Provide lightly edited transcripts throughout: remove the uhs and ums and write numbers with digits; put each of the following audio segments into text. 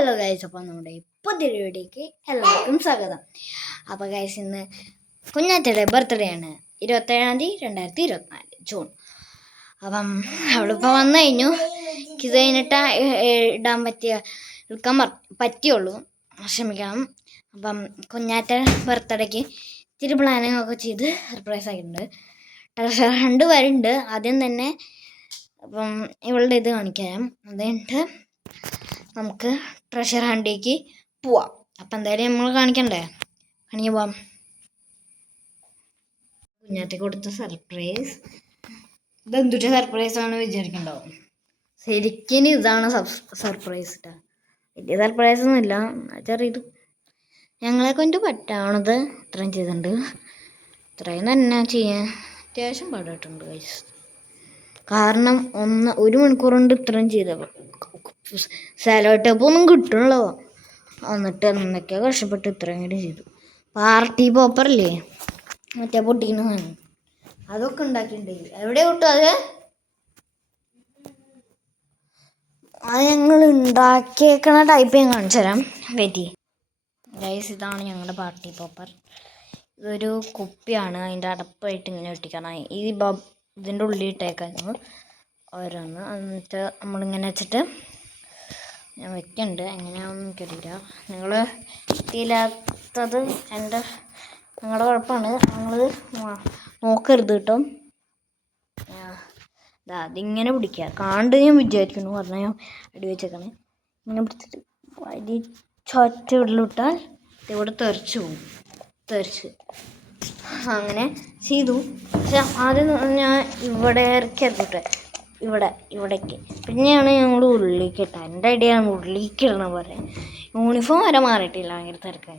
Hello guys, അപ്പോൾ നമ്മുടെ പുതിയ വീഡിയോയ്ക്ക് എല്ലാവർക്കും സ്വാഗതം. അപ്പോൾ ഗൈസ്, ഇന്ന് കുഞ്ഞാറ്റയുടെ ബർത്ത്ഡേ ആണ്, 27/2024 ജൂൺ. അപ്പം അവളിപ്പോൾ വന്നു കഴിഞ്ഞു. ഇത് കഴിഞ്ഞിട്ട് എടുക്കാൻ പറ്റിയുള്ളൂ, ക്ഷമിക്കണം. അപ്പം കുഞ്ഞാറ്റ ബർത്ത്ഡേക്ക് ഇത്തിരി പ്ലാനിങ് ഒക്കെ ചെയ്ത് സർപ്രൈസ് ആക്കിയിട്ടുണ്ട്. ട്രഷർ ഹണ്ട് വരുന്നുണ്ട് ആദ്യം തന്നെ. അപ്പം ഇവളുടെ ഇത് കാണിക്കാം. അത് കഴിഞ്ഞിട്ട് നമുക്ക് ട്രഷർ ഹണ്ടിലേക്ക് പോവാം. അപ്പം എന്തായാലും നമ്മൾ കാണിക്കാൻ പോവാം. കുഞ്ഞാറ്റ കൊടുത്ത സർപ്രൈസ് ഇതെന്തൊരു സർപ്രൈസ് ആണ് വിചാരിക്കണ്ടാവും. ശരിക്കും ഇതാണ് സർപ്രൈസ് കേട്ടോ. വലിയ സർപ്രൈസ് ഒന്നുമില്ല, ചെറിയത് ഞങ്ങളെ കൊണ്ട് പറ്റാവുന്നത് ഇത്രയും ചെയ്തിട്ടുണ്ട്. ഇത്രയും തന്നെ ചെയ്യാൻ അത്യാവശ്യം പാടായിട്ടുണ്ട് ഗൈസ്. കാരണം 1 മണിക്കൂർ കൊണ്ട് ഇത്രയും ചെയ്തപ്പോൾ സാലോ ടോപ്പ് ഒന്നും കിട്ടണല്ലോ. എന്നിട്ട് എന്തൊക്കെയോ കഷ്ടപ്പെട്ട് ഇത്രയും കൂടി ചെയ്തു. പാർട്ടി പോപ്പറില്ലേ, മറ്റേ പൊട്ടിക്കുന്ന അതൊക്കെ ഉണ്ടാക്കിയിട്ടുണ്ട്. എവിടെ കിട്ടും അത് ഞങ്ങൾ ഉണ്ടാക്കിയേക്കണ ടൈപ്പ് ഞാൻ കാണിച്ചു തരാം. വെറ്റി ഗൈസ്, ഇതാണ് ഞങ്ങളുടെ പാർട്ടി പോപ്പർ. ഇതൊരു കുപ്പിയാണ്, അതിൻ്റെ അടപ്പായിട്ട് ഇങ്ങനെ ഒട്ടിക്കണം. ഇതിൻ്റെ ഉള്ളിൽ ഇട്ടേക്കായിരുന്നു ഓരോന്ന്. എന്നിട്ട് നമ്മളിങ്ങനെ വെച്ചിട്ട് ഞാൻ വെക്കുന്നുണ്ട്. എങ്ങനെയാണെന്ന് എനിക്കറിയില്ല. നിങ്ങൾ എത്തിയില്ലാത്തത് നിങ്ങളുടെ കുഴപ്പമാണ്. നിങ്ങൾ നോക്കരുത് കേട്ടോ. അതിങ്ങനെ പിടിക്കുക കാണ്ട് ഞാൻ വിചാരിക്കുന്നു പറഞ്ഞാൽ ഞാൻ അടി വെച്ചേക്കണേ. ഇങ്ങനെ പിടിച്ചിട്ട് അരി ചോറ്റ ഉള്ളിലിട്ടാൽ ഇവിടെ തെറിച്ച് പോകും. അങ്ങനെ ചെയ്തു. പക്ഷെ ആദ്യം ഞാൻ ഇവിടെ ഇറക്കിട്ടെ, ഇവിടേക്ക്. പിന്നെയാണ് ഞങ്ങൾ ഉള്ളിലേക്ക് ഇട്ടത്. എൻ്റെ ഐഡിയയാണ് ഉള്ളിലേക്ക് ഇടണം പറയാൻ. യൂണിഫോം വരെ മാറിയിട്ടില്ല, ഭയങ്കര തിരക്കാൻ.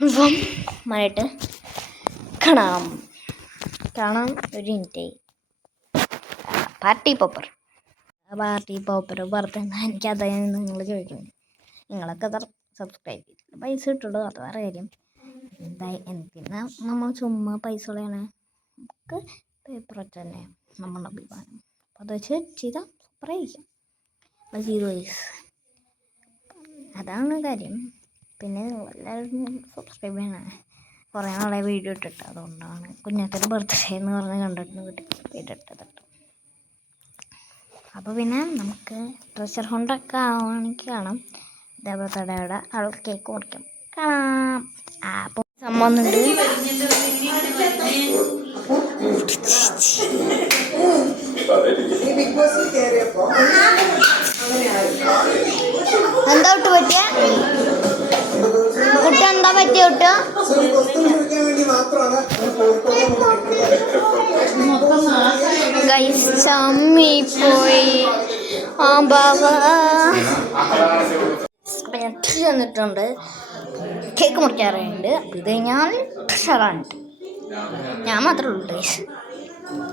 യൂണിഫോം മാറിയിട്ട് കാണാം ഒരു മിനിറ്റ്. പാർട്ടി പോപ്പർ പുറത്തുനിന്ന് എനിക്കതായത് നിങ്ങൾ ചോദിക്കുന്നത്. നിങ്ങളൊക്കെ സബ്സ്ക്രൈബ് ചെയ്തിട്ട് പൈസ കിട്ടുള്ളൂ, അത് വേറെ കാര്യം. എന്തിനാ നമ്മൾ ചുമ്മാ പൈസ കളയണേ? നമുക്ക് പേപ്പർ തന്നെ നമ്മളുടെ അഭിമാനം. അപ്പോൾ അത് വെച്ച് ചെയ്താൽ സൂപ്പറായിരിക്കും. അത് ചെയ്തു പൈസ, അതാണ് കാര്യം. പിന്നെ എല്ലാവരും സബ്സ്ക്രൈബ് ചെയ്യണേ. കുറേ നാളെ വീഡിയോ ഇട്ടിട്ട്, അതുകൊണ്ടാണ് കുഞ്ഞാറ്റയുടെ ബർത്ത്ഡേ എന്ന് പറഞ്ഞ് കണ്ടിട്ട് വീഡിയോ ഇട്ടത്. അപ്പോൾ പിന്നെ നമുക്ക് ട്രഷർ ഹണ്ടൊക്കെ ആവുകയാണെങ്കിൽ കാണാം. ഇതേപോലെ അവൾ കേക്ക് മുറിക്കും കാണാം. അപ്പോൾ സംബന്ധമുണ്ട്. എന്താ വിട്ട് പറ്റിയ കുട്ടി? എന്താ പറ്റിയ കുട്ടി? ഗൈസ്, ചമ്മി പോയി ആ ബാബ. അപ്പം ഞാൻ തന്നിട്ടുണ്ട്, കേക്ക് മുറിക്കാറുണ്ട്. ഇത് കഴിഞ്ഞാൽ ട്രഷറാണ്. ഞാൻ മാത്രമേ ഉള്ളൂ ഗൈസ്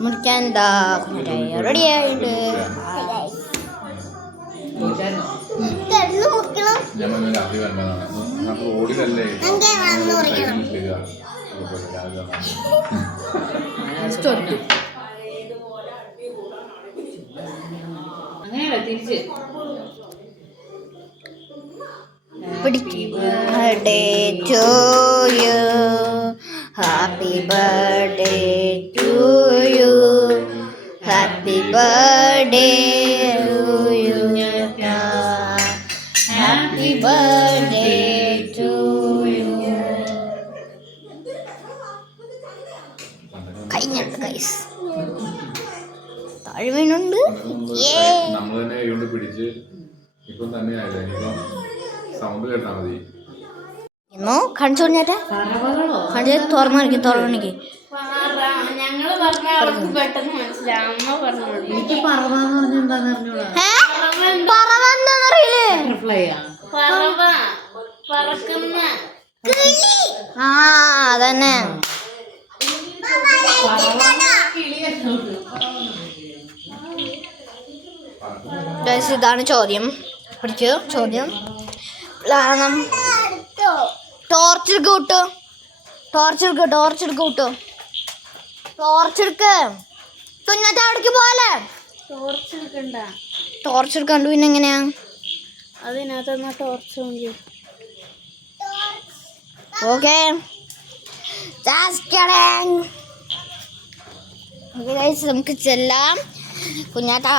മുറിക്കാൻ. എന്താ റെഡി ആയിട്ട് birthday to you, happy birthday to you, happy birthday to you, happy birthday to you. കഴിഞ്ഞിട്ട് ഗൈസ് താഴ്വീനുണ്ട്. എന്നോ കാണിച്ചു പറഞ്ഞാട്ടെ, കാണിച്ചു തുറന്നിരിക്കും. ആ അതന്നെ. ഇതാണ് ചോദ്യം. പഠിച്ചു ചോദ്യം. ടോർച്ചെടുക്ക് കിട്ടോ? ടോർച്ചെടുക്ക് തുന്നത്തെ അവിടേക്ക് പോലെ. ടോർച്ചെടുക്കണ്ട് പിന്നെ എങ്ങനെയാ? അതിനകത്ത് ടോർച്ച് ഓൺ ചെയ്യും. ഓക്കെ നമുക്ക് ചെല്ലാം. കുഞ്ഞാട്ടാ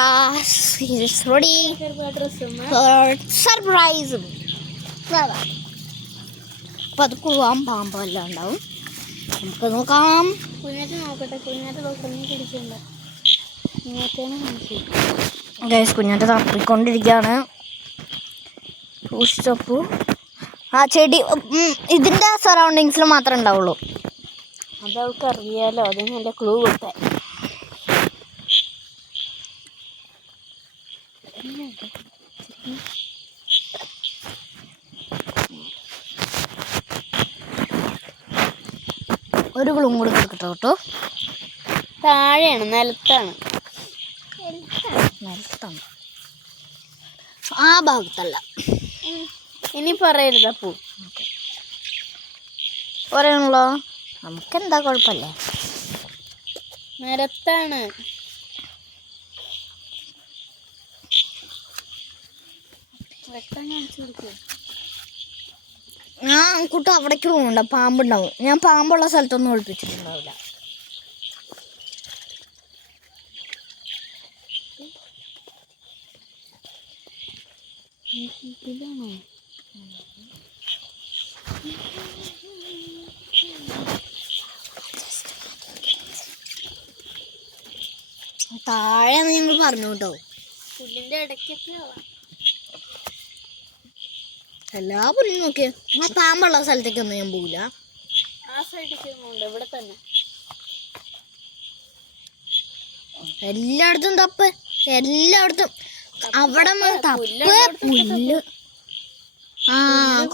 സർപ്രൈസും അപ്പം അത് പോവാൻ പാമ്പെല്ലാം ഉണ്ടാവും. നമുക്ക് നോക്കാം. കുഞ്ഞാറ്റ നോക്കട്ടെ. കുഞ്ഞാറ്റ നോക്കണം പിടിക്കണ്ട. ഗൈസ് കുഞ്ഞാറ്റ തപ്പിക്കൊണ്ടിരിക്കുകയാണ്. സൂക്ഷിച്ചപ്പൂ ആ ചെടി ഇതിൻ്റെ സറൗണ്ടിങ്സിൽ മാത്രമേ ഉണ്ടാവുള്ളൂ. അതവൾക്ക് അറിയാലോ. അതിന് നല്ല ക്ലൂ കൊടുത്തേ. ഒരു ക്ലൂ കൂടി കൊടുക്കട്ടെ കേട്ടോ. താഴെയാണ്, നിലത്താണ്. നിലത്താണ്, ആ ഭാഗത്തല്ല. ഇനി പറയരുത് അപ്പൂ. പറയാനുള്ളോ? നമുക്കെന്താ കുഴപ്പമില്ലേ. നിലത്താണ്. ഞാൻ കൂട്ടും അവിടേക്ക് പോകണ്ട, പാമ്പുണ്ടാവും. ഞാൻ പാമ്പുള്ള സ്ഥലത്തൊന്നും ഒളിപ്പിച്ചിട്ടുണ്ടാവില്ല. താഴെയാണ് ഞങ്ങൾ പറഞ്ഞു കേട്ടോ. പുല്ലിന്റെ ഇടയ്ക്കൊക്കെ എല്ലാ പുല്ലും നോക്കിയ ആ പാമ്പുള്ള സ്ഥലത്തേക്കൊന്നും ഞാൻ പോവില്ല. ആ സൈഡിൽ ഇവിടെ തന്നെ എല്ലായിടത്തും തപ്പ്, എല്ലായിടത്തും. അവിടെ തപ്പ് പുല്ല്. ആ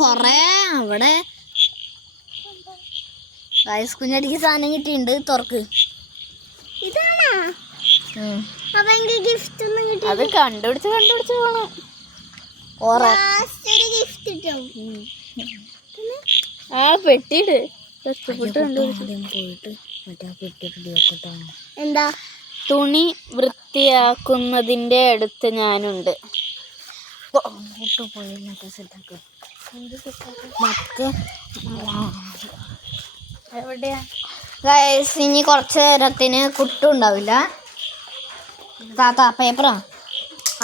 കൊറേ അവിടെ വയസ് കുഞ്ഞടിക്ക് സാധനം കിട്ടിയിട്ടുണ്ട്. തുറക്ക്. അത് കണ്ടുപിടിച്ച് പോണം. ആ പെട്ടിട്ട് എന്താ തുണി വൃത്തിയാക്കുന്നതിന്റെ അടുത്ത് ഞാനുണ്ട്. എവിടെയാ? ഇനി കുറച്ച് നേരത്തിന് കുട്ടുണ്ടാവില്ല. താത്ത പേപ്പറാ,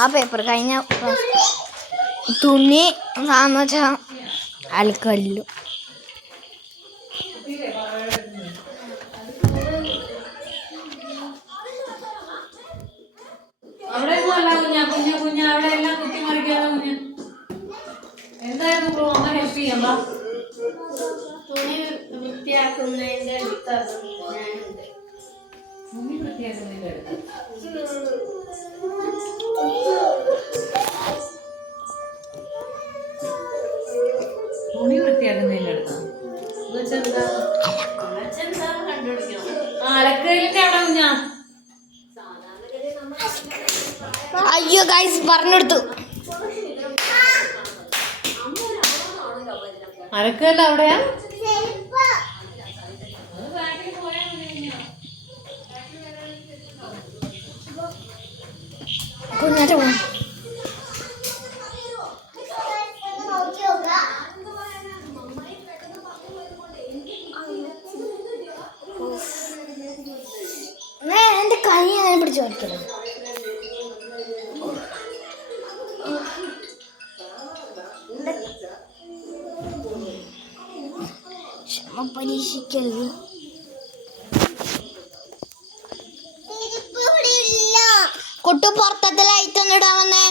ആ പേപ്പർ കഴിഞ്ഞ തുണി എന്താന്ന് വെച്ചാ അലക്കല്ലു. തുണി വൃത്തിയാക്കുന്നതിന്റെ അടുത്ത് ഞാനുണ്ട്. തുണി വൃത്തിയാക്കുന്നതിൻ്റെ അടുത്താണ് അലക്കലിന്റെ അവിടെ കുഞ്ഞാ. അയ്യോ ഗൈസ് പറഞ്ഞെടുത്തു. അലക്കല്ല അവിടെയാ. കുഞ്ഞാറ്റ എന്റെ കൈ അങ്ങനെ പിടിച്ചു വയ്ക്കണം. ക്ഷമ പരീക്ഷിക്കരുത്. കുട്ടു പുറത്തത്തെ ലൈറ്റ് ഒന്ന് ഇടാൻ വന്നേ.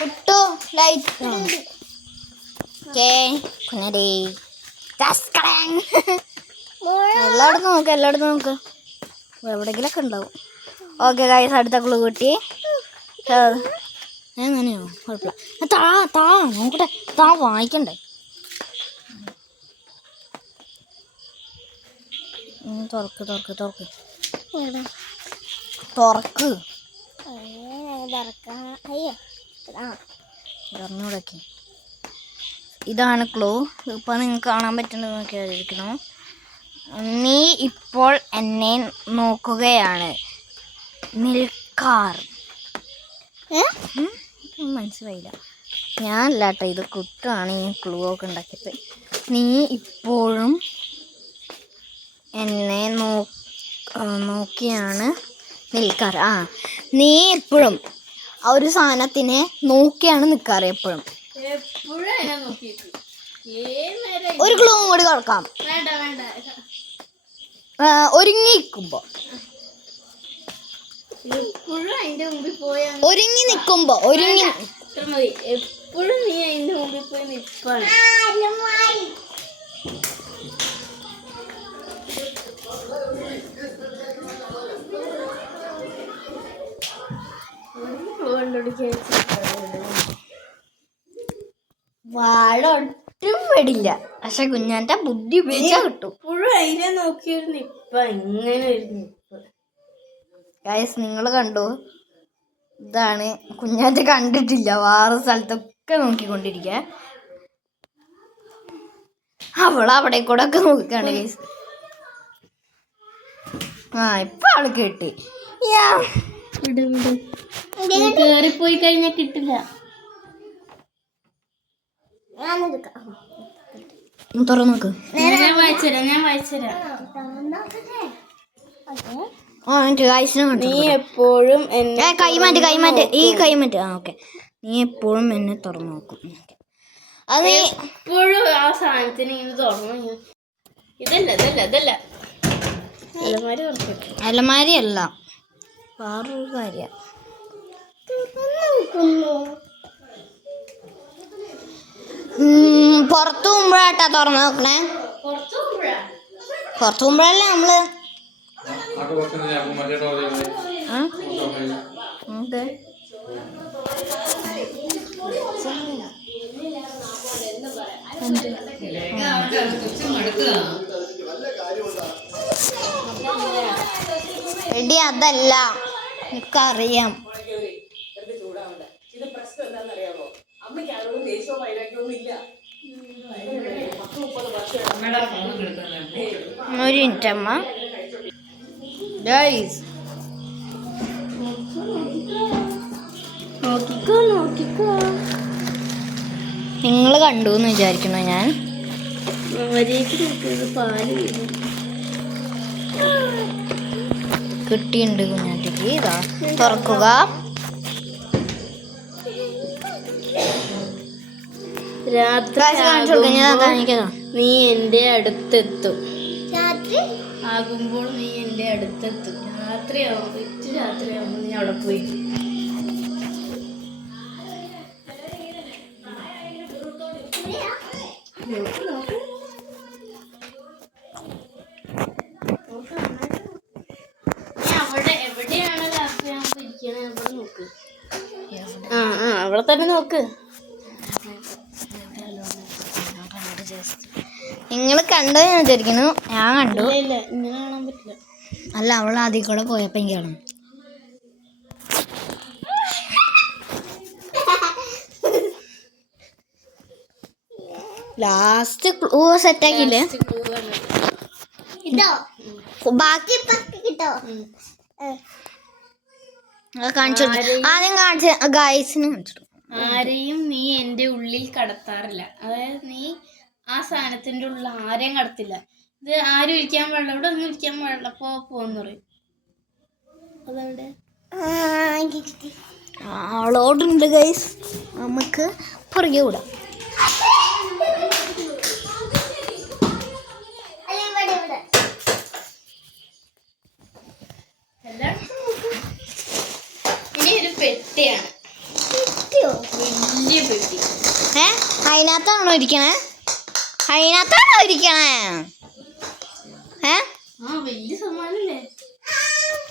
കുട്ടു ലൈറ്റ് എല്ലായിടത്തും നോക്ക്, എല്ലായിടത്തും നോക്ക്, എവിടെയെങ്കിലൊക്കെ ഉണ്ടാവും. ഓക്കെ ഗൈസ്, അടുത്ത ക്ലൂ കിട്ടി. എങ്ങനെയോ കുഴപ്പമില്ല. താ നോക്കട്ടെ, താ വായിക്കണ്ടേ. തുറക്ക് തുറക്ക് തുറക്ക് തുറക്ക് തുറന്നുകൂടൊക്കെ. ഇതാണ് ക്ലൂ. ഇപ്പം നിങ്ങൾക്ക് കാണാൻ പറ്റുന്നത് നോക്കിയായിരിക്കണം. നീ ഇപ്പോൾ എന്നെ നോക്കുകയാണ്. നിൽക്കാർ. മനസ്സിലായില്ല. ഞാനല്ല കേട്ടോ, ഇത് കുട്ടാണ് ഈ ക്ലൂ ഒക്കെ ഉണ്ടാക്കിയത്. നീ ഇപ്പോഴും എന്നെ നോക്കിയാണ് നിൽക്കാറ്. നീ എപ്പോഴും ആ ഒരു സാധനത്തിനെ നോക്കിയാണ് നിൽക്കാറ് എപ്പോഴും. ഒരു ക്ലൂ കൂടി കൊടുക്കാം. ഒരുങ്ങിക്കുമ്പോ ഒരുങ്ങി നിൽക്കുമ്പോ എപ്പോഴും നീ അതിന്റെ മുമ്പിൽ പോയി നിൽപ്പാണ്. വാഴ ഒട്ടും പേടില്ല, പക്ഷെ കുഞ്ഞാന്റെ ബുദ്ധി ഉപയോഗിച്ചാ കിട്ടും. എപ്പോഴും അതിനെ നോക്കിയൊരു നിപ്പ, ഇങ്ങനെ ഒരു നിപ്പ്. ഗൈസ് നിങ്ങൾ കണ്ടു, ഇതാണ് കുഞ്ഞാറ്റ കണ്ടിട്ടില്ല, വേറെ സ്ഥലത്തൊക്കെ നോക്കിക്കൊണ്ടിരിക്കുക. അവളവിടെ കൂടെ ഒക്കെ നോക്കാണ് ഗൈസ്. ഇപ്പൊ ആള് കേട്ടി. കേറിപ്പോയി കഴിഞ്ഞാൽ കിട്ടില്ല. തുറന്നു നോക്ക്. ഞാൻ വായിച്ചുതരാം. നീ എപ്പോഴും കൈമാറ്റ് ഈ കൈമാറ്റ്. ഓക്കെ. നീ എപ്പോഴും എന്നെ തുറന്നു നോക്കും. അത് എപ്പോഴും ആ സാധനത്തിന് ഇങ്ങനെ തുറന്നു. ഇതല്ല അലമാരി അല്ല, വേറൊരു കാര്യ. പുറത്തു പോകുമ്പോഴാട്ടാ തുറന്നു നോക്കണേ. പുറത്തു പോകുമ്പോഴല്ലേ നമ്മള്. എടി അതല്ല, എനിക്കറിയാം. ഒരു മിനിറ്റ് അമ്മ. നിങ്ങൾ കണ്ടു എന്ന് വിചാരിക്കുന്നു ഞാൻ. കിട്ടിയിട്ടുണ്ട് കുഞ്ഞാറ്റേക്ക്. ഇതാ തുറക്കുക. നീ എന്റെ അടുത്തെത്തും. ആകുമ്പോൾ നീ എന്റെ അടുത്തെത്തും. രാത്രിയാവുമ്പോ നീ അവിടെ പോയി. എവിടെയാണ് രാത്രിയാവുമ്പോ ഇരിക്കണേ? അവിടെ നോക്ക്. അവിടെ തന്നെ നോക്ക്. നിങ്ങൾ കണ്ടു ഞാൻ വിചാരിക്കുന്നു. ഞാൻ കണ്ടു. ഇല്ല, ഇങ്ങനെ കാണാൻ പറ്റില്ല. അല്ല, അവൾ ആദ്യം കൂടെ പോയപ്പോ എനിക്ക് കാണും. ലാസ്റ്റ് ക്ലൂ സെറ്റ് ആക്കിയില്ലേ? ബാക്കി കാണിച്ചു. ആദ്യം കാണിച്ച ഗൈസിന് കാണിച്ചു. ആരെയും നീ എന്റെ ഉള്ളിൽ കടത്താറില്ല. അതായത് നീ ആ സാധനത്തിന്റെ ഉള്ളിൽ ആരെയും കടത്തില്ല. ഇത് ആരും ഇരിക്കാൻ പാടില്ല, ഇവിടെ ഒന്നും ഇരിക്കാൻ പാടില്ല, പോന്ന് പറയും. അതവിടെ ആളോടുണ്ട് ഗൈസ്, നമുക്ക് പുറകെ വിടാം. ഇനി ഒരു പെട്ടിയാണ്, വലിയ പെട്ടി. അതിനകത്താണോ ഇരിക്കണേ? അതിനകത്താണോ ഇരിക്കണേ? വലിയ സമ്മാനല്ലേ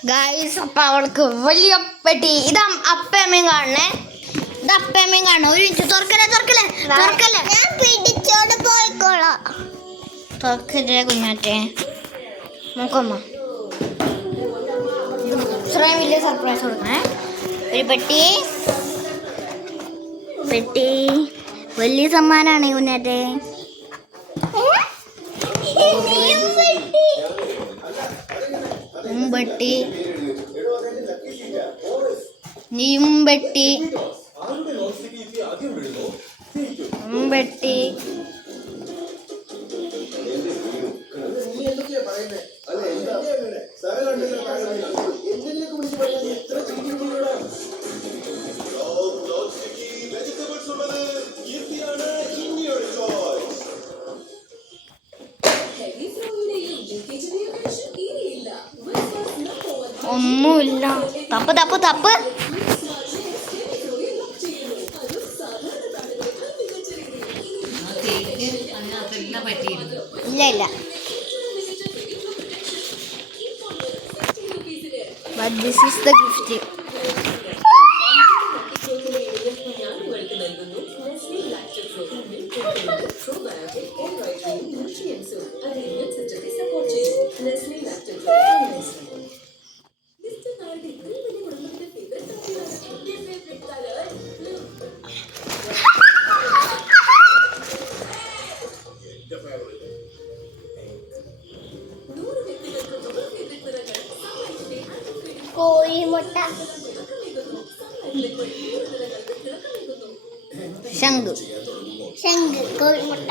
ഗൈസ്. അപ്പൊ അവൾക്ക് വലിയ പെട്ടി. ഇത് അപ്പയമ്മയും കാണണേ, ഇത് അപ്പയമ്മയും കാണണം. ഒരു മിനിറ്റ്. തുറക്കല്ലേ ഞാൻ പിടിച്ചോട് പോയിക്കോളാം. തുറക്കല്ലേ കുഞ്ഞാറ്റെ, നോക്കമ്മ. ഇത്രയും വലിയ സർപ്രൈസ് കൊടുക്കണേ. ഒരു പെട്ടി വലിയ സമ്മാനാണ് കുഞ്ഞാറ്റെ. പെട്ടി നീയും വെട്ടി വെട്ടി. ഒന്നുമില്ല. തപ്പ് തപ്പ് തപ്പ്. കേക്ക് അതിനകത്തെല്ലാം പറ്റിയിരുന്നു. ഇല്ല ഇല്ല. But this is the gift. കോഴിമുട്ട, ശംഖ് ശംഖ് കോഴിമുട്ട.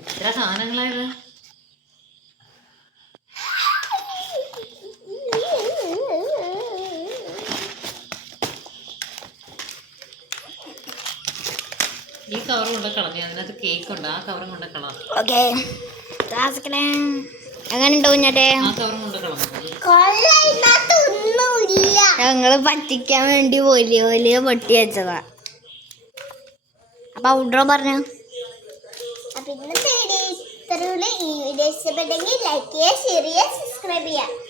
എത്ര സാധനങ്ങളായത്? ഈ കവർ കൊണ്ട് കളഞ്ഞു. അതിനകത്ത് കേക്ക് ഉണ്ട്. ആ കവറും കൊണ്ട് കളഞ്ഞു. ഓക്കെ, എങ്ങനെ ഉണ്ടോ കുഞ്ഞാട്ടെ? ആ കവറും കൊണ്ട് കളഞ്ഞു. ഞങ്ങള് പറ്റിക്കാൻ വേണ്ടി വലിയ വലിയ പൊട്ടി വെച്ചതാ. അപ്പൊ ഔട്രോ പറഞ്ഞു. ഈ വീഡിയോ ഇഷ്ടപ്പെട്ടെങ്കിൽ ലൈക്ക് ചെയ്യുക, ഷെയർ ചെയ്യുക, സബ്സ്ക്രൈബ് ചെയ്യുക.